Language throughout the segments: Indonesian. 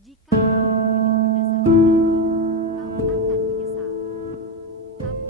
Jika kamu memilih berdasarkan daging, kamu akan menyesal. Tapi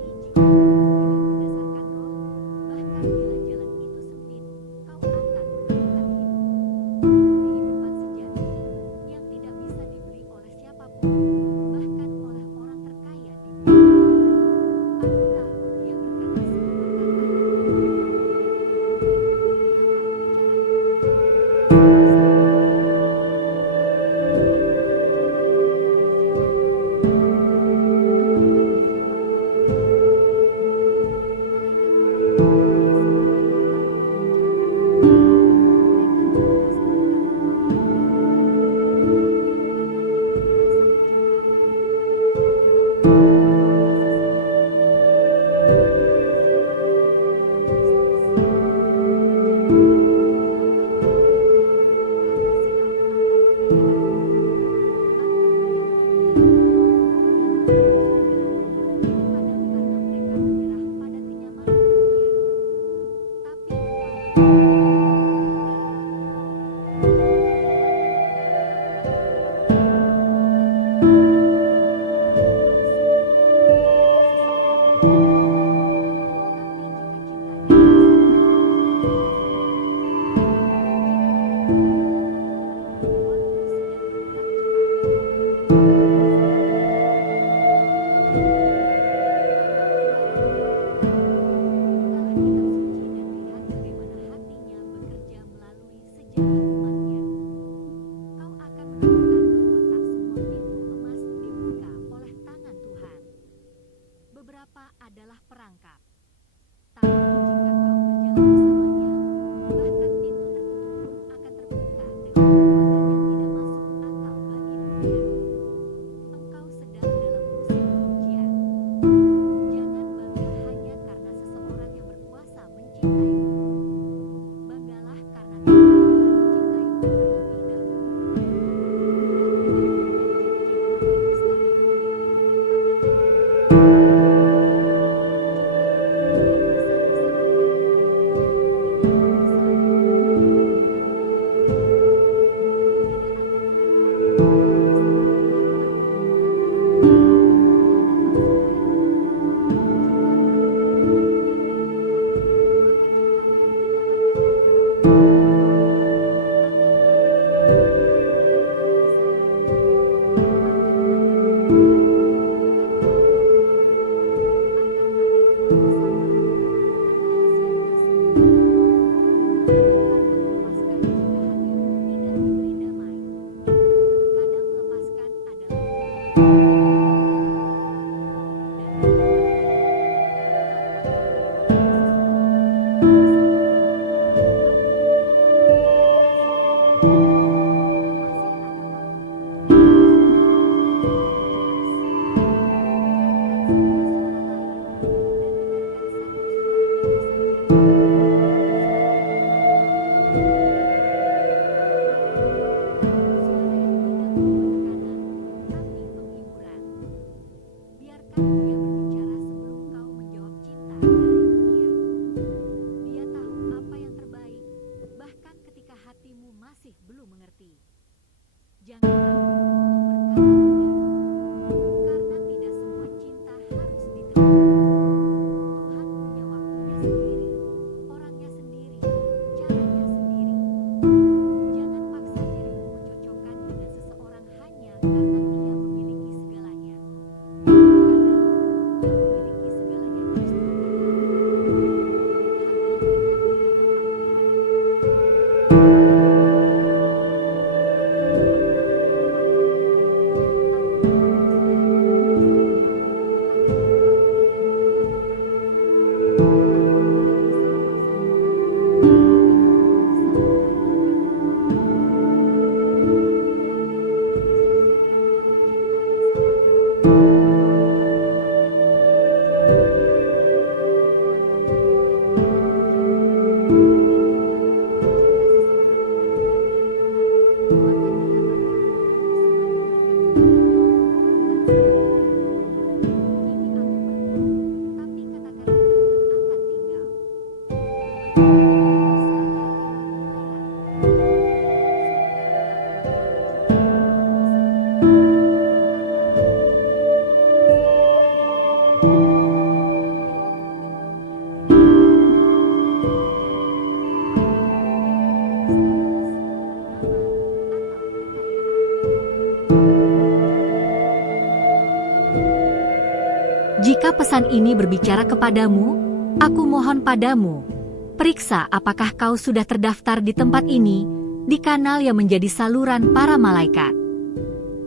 Jika pesan ini berbicara kepadamu, aku mohon padamu, periksa apakah kau sudah terdaftar di tempat ini, di kanal yang menjadi saluran para malaikat.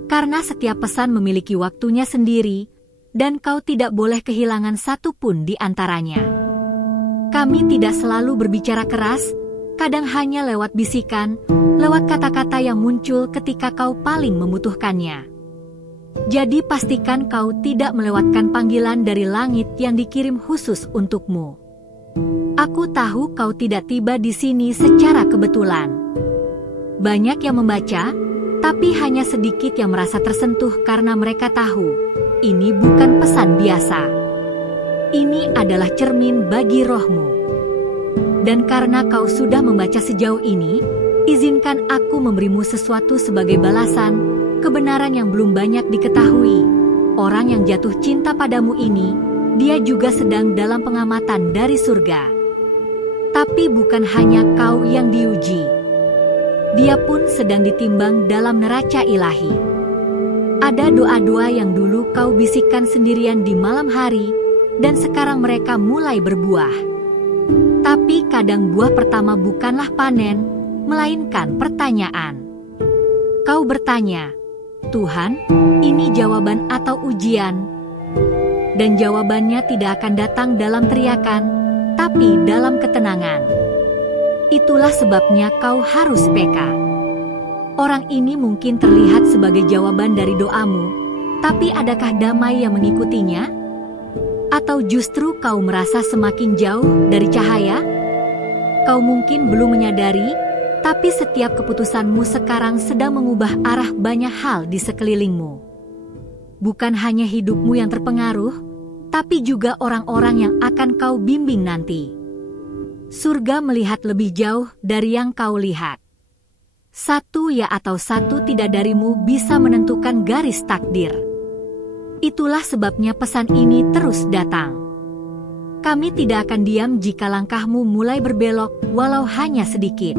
Karena setiap pesan memiliki waktunya sendiri, dan kau tidak boleh kehilangan satu pun di antaranya. Kami tidak selalu berbicara keras, kadang hanya lewat bisikan, lewat kata-kata yang muncul ketika kau paling membutuhkannya. Jadi pastikan kau tidak melewatkan panggilan dari langit yang dikirim khusus untukmu. Aku tahu kau tidak tiba di sini secara kebetulan. Banyak yang membaca, tapi hanya sedikit yang merasa tersentuh karena mereka tahu, ini bukan pesan biasa. Ini adalah cermin bagi rohmu. Dan karena kau sudah membaca sejauh ini, izinkan aku memberimu sesuatu sebagai balasan, kebenaran yang belum banyak diketahui. Orang yang jatuh cinta padamu ini, dia juga sedang dalam pengamatan dari surga. Tapi bukan hanya kau yang diuji. Dia pun sedang ditimbang dalam neraca ilahi. Ada doa-doa yang dulu kau bisikkan sendirian di malam hari, dan sekarang mereka mulai berbuah. Tapi kadang buah pertama bukanlah panen, melainkan pertanyaan. Kau bertanya, Tuhan, ini jawaban atau ujian? Dan jawabannya tidak akan datang dalam teriakan, tapi dalam ketenangan. Itulah sebabnya kau harus peka. Orang ini mungkin terlihat sebagai jawaban dari doamu, tapi adakah damai yang mengikutinya? Atau justru kau merasa semakin jauh dari cahaya? Kau mungkin belum menyadari, tapi setiap keputusanmu sekarang sedang mengubah arah banyak hal di sekelilingmu. Bukan hanya hidupmu yang terpengaruh, tapi juga orang-orang yang akan kau bimbing nanti. Surga melihat lebih jauh dari yang kau lihat. Satu ya atau satu tidak darimu bisa menentukan garis takdir. Itulah sebabnya pesan ini terus datang. Kami tidak akan diam jika langkahmu mulai berbelok, walau hanya sedikit.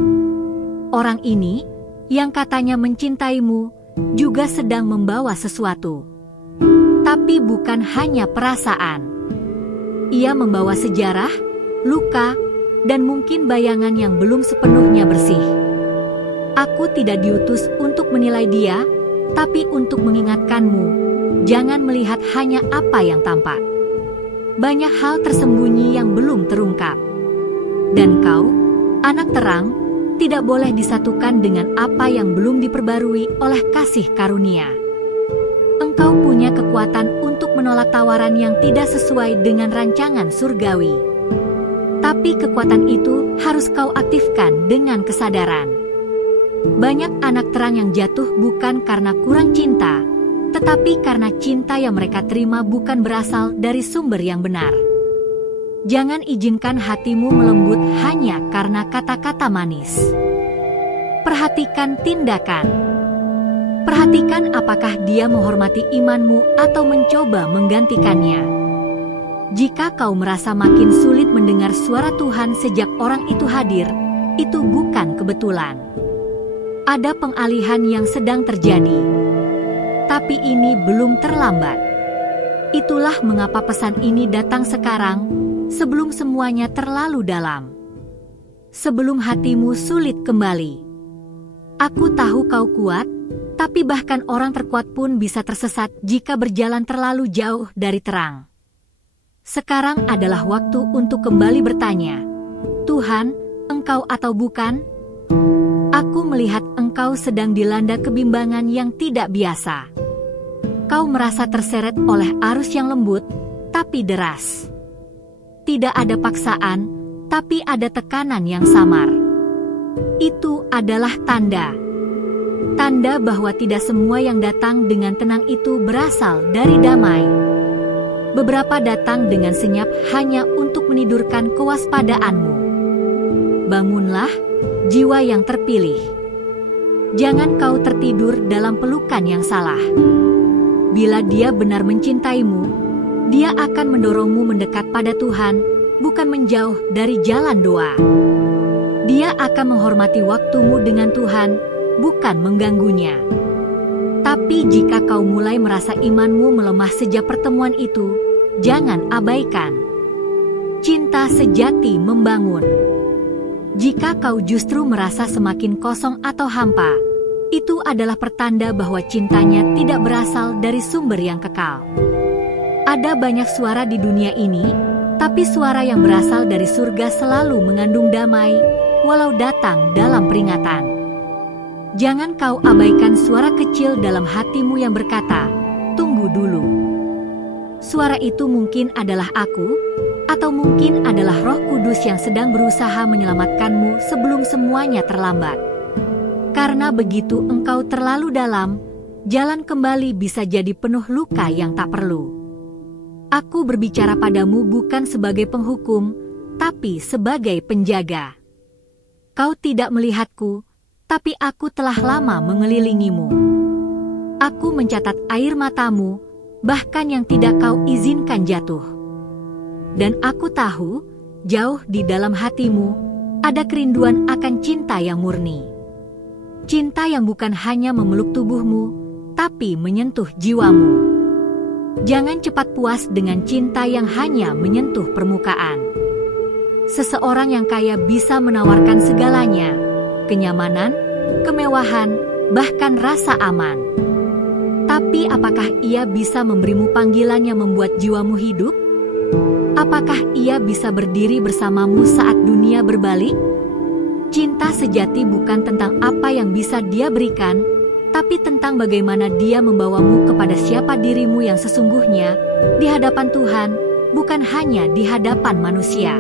Orang ini, yang katanya mencintaimu, juga sedang membawa sesuatu. Tapi bukan hanya perasaan. Ia membawa sejarah, luka, dan mungkin bayangan yang belum sepenuhnya bersih. Aku tidak diutus untuk menilai dia, tapi untuk mengingatkanmu, jangan melihat hanya apa yang tampak. Banyak hal tersembunyi yang belum terungkap. Dan kau, anak terang, tidak boleh disatukan dengan apa yang belum diperbarui oleh kasih karunia. Engkau punya kekuatan untuk menolak tawaran yang tidak sesuai dengan rancangan surgawi. Tapi kekuatan itu harus kau aktifkan dengan kesadaran. Banyak anak terang yang jatuh bukan karena kurang cinta, tetapi karena cinta yang mereka terima bukan berasal dari sumber yang benar. Jangan izinkan hatimu melembut hanya karena kata-kata manis. Perhatikan tindakan. Perhatikan apakah dia menghormati imanmu atau mencoba menggantikannya. Jika kau merasa makin sulit mendengar suara Tuhan sejak orang itu hadir, itu bukan kebetulan. Ada pengalihan yang sedang terjadi. Tapi ini belum terlambat. Itulah mengapa pesan ini datang sekarang, sebelum semuanya terlalu dalam. Sebelum hatimu sulit kembali. Aku tahu kau kuat, tapi bahkan orang terkuat pun bisa tersesat jika berjalan terlalu jauh dari terang. Sekarang adalah waktu untuk kembali bertanya, Tuhan, Engkau atau bukan? Aku melihat engkau sedang dilanda kebimbangan yang tidak biasa. Kau merasa terseret oleh arus yang lembut, tapi deras. Tidak ada paksaan, tapi ada tekanan yang samar. Itu adalah tanda. Tanda bahwa tidak semua yang datang dengan tenang itu berasal dari damai. Beberapa datang dengan senyap hanya untuk menidurkan kewaspadaanmu. Bangunlah, jiwa yang terpilih. Jangan kau tertidur dalam pelukan yang salah. Bila dia benar mencintaimu, dia akan mendorongmu mendekat pada Tuhan, bukan menjauh dari jalan doa. Dia akan menghormati waktumu dengan Tuhan, bukan mengganggunya. Tapi jika kau mulai merasa imanmu melemah sejak pertemuan itu, jangan abaikan. Cinta sejati membangun. Jika kau justru merasa semakin kosong atau hampa, itu adalah pertanda bahwa cintanya tidak berasal dari sumber yang kekal. Ada banyak suara di dunia ini, tapi suara yang berasal dari surga selalu mengandung damai, walau datang dalam peringatan. Jangan kau abaikan suara kecil dalam hatimu yang berkata, "Tunggu dulu." Suara itu mungkin adalah aku, atau mungkin adalah Roh Kudus yang sedang berusaha menyelamatkanmu sebelum semuanya terlambat. Karena begitu engkau terlalu dalam, jalan kembali bisa jadi penuh luka yang tak perlu. Aku berbicara padamu bukan sebagai penghukum, tapi sebagai penjaga. Kau tidak melihatku, tapi aku telah lama mengelilingimu. Aku mencatat air matamu, bahkan yang tidak kau izinkan jatuh. Dan aku tahu, jauh di dalam hatimu, ada kerinduan akan cinta yang murni. Cinta yang bukan hanya memeluk tubuhmu, tapi menyentuh jiwamu. Jangan cepat puas dengan cinta yang hanya menyentuh permukaan. Seseorang yang kaya bisa menawarkan segalanya, kenyamanan, kemewahan, bahkan rasa aman. Tapi apakah ia bisa memberimu panggilan yang membuat jiwamu hidup? Apakah ia bisa berdiri bersamamu saat dunia berbalik? Cinta sejati bukan tentang apa yang bisa dia berikan, tapi tentang bagaimana dia membawamu kepada siapa dirimu yang sesungguhnya, di hadapan Tuhan, bukan hanya di hadapan manusia.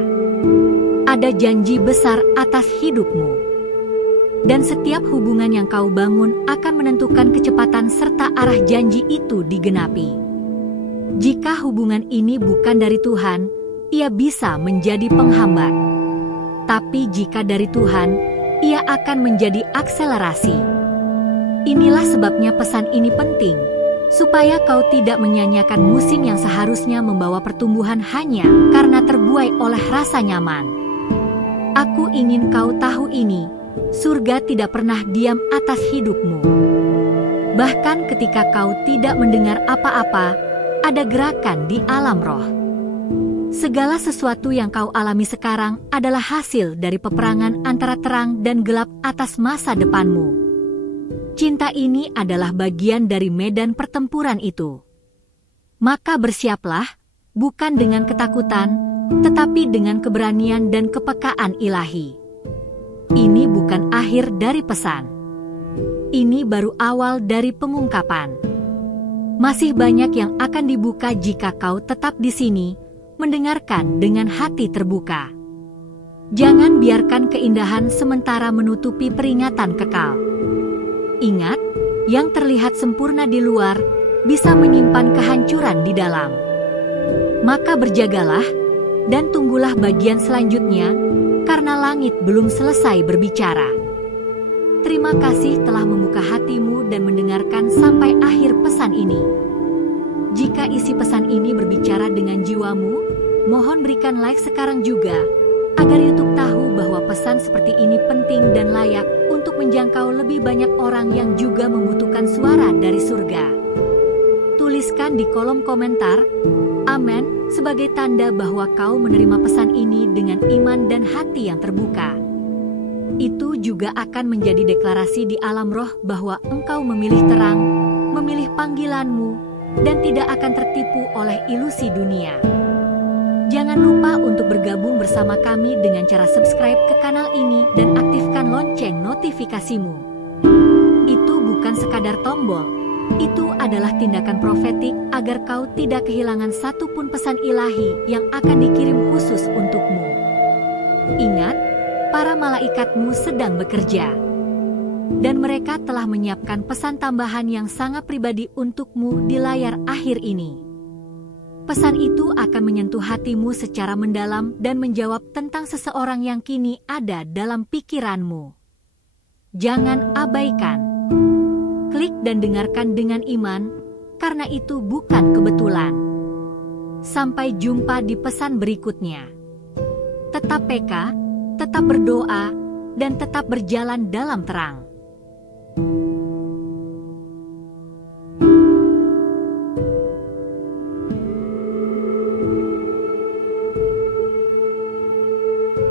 Ada janji besar atas hidupmu. Dan setiap hubungan yang kau bangun akan menentukan kecepatan serta arah janji itu digenapi. Jika hubungan ini bukan dari Tuhan, ia bisa menjadi penghambat. Tapi jika dari Tuhan, ia akan menjadi akselerasi. Inilah sebabnya pesan ini penting, supaya kau tidak menyanyiakan musim yang seharusnya membawa pertumbuhan hanya karena terbuai oleh rasa nyaman. Aku ingin kau tahu ini, surga tidak pernah diam atas hidupmu. Bahkan ketika kau tidak mendengar apa-apa, ada gerakan di alam roh. Segala sesuatu yang kau alami sekarang adalah hasil dari peperangan antara terang dan gelap atas masa depanmu. Cinta ini adalah bagian dari medan pertempuran itu. Maka bersiaplah, bukan dengan ketakutan, tetapi dengan keberanian dan kepekaan ilahi. Ini bukan akhir dari pesan. Ini baru awal dari pengungkapan. Masih banyak yang akan dibuka jika kau tetap di sini, mendengarkan dengan hati terbuka. Jangan biarkan keindahan sementara menutupi peringatan kekal. Ingat, yang terlihat sempurna di luar bisa menyimpan kehancuran di dalam. Maka berjagalah dan tunggulah bagian selanjutnya, karena langit belum selesai berbicara. Terima kasih telah membuka hatimu dan mendengarkan sampai akhir pesan ini. Jika isi pesan ini berbicara dengan jiwamu, mohon berikan like sekarang juga, agar YouTube tahu bahwa pesan seperti ini penting dan layak untuk menjangkau lebih banyak orang yang juga membutuhkan suara dari surga. Tuliskan di kolom komentar, "Amin," sebagai tanda bahwa kau menerima pesan ini dengan iman dan hati yang terbuka. Itu juga akan menjadi deklarasi di alam roh bahwa engkau memilih terang, memilih panggilanmu, dan tidak akan tertipu oleh ilusi dunia. Jangan lupa untuk bergabung bersama kami dengan cara subscribe ke kanal ini dan aktifkan lonceng notifikasimu. Itu bukan sekadar tombol, itu adalah tindakan profetik agar kau tidak kehilangan satupun pesan ilahi yang akan dikirim khusus untukmu. Ingat, para malaikatmu sedang bekerja. Dan mereka telah menyiapkan pesan tambahan yang sangat pribadi untukmu di layar akhir ini. Pesan itu akan menyentuh hatimu secara mendalam dan menjawab tentang seseorang yang kini ada dalam pikiranmu. Jangan abaikan. Klik dan dengarkan dengan iman, karena itu bukan kebetulan. Sampai jumpa di pesan berikutnya. Tetap peka, tetap berdoa, dan tetap berjalan dalam terang.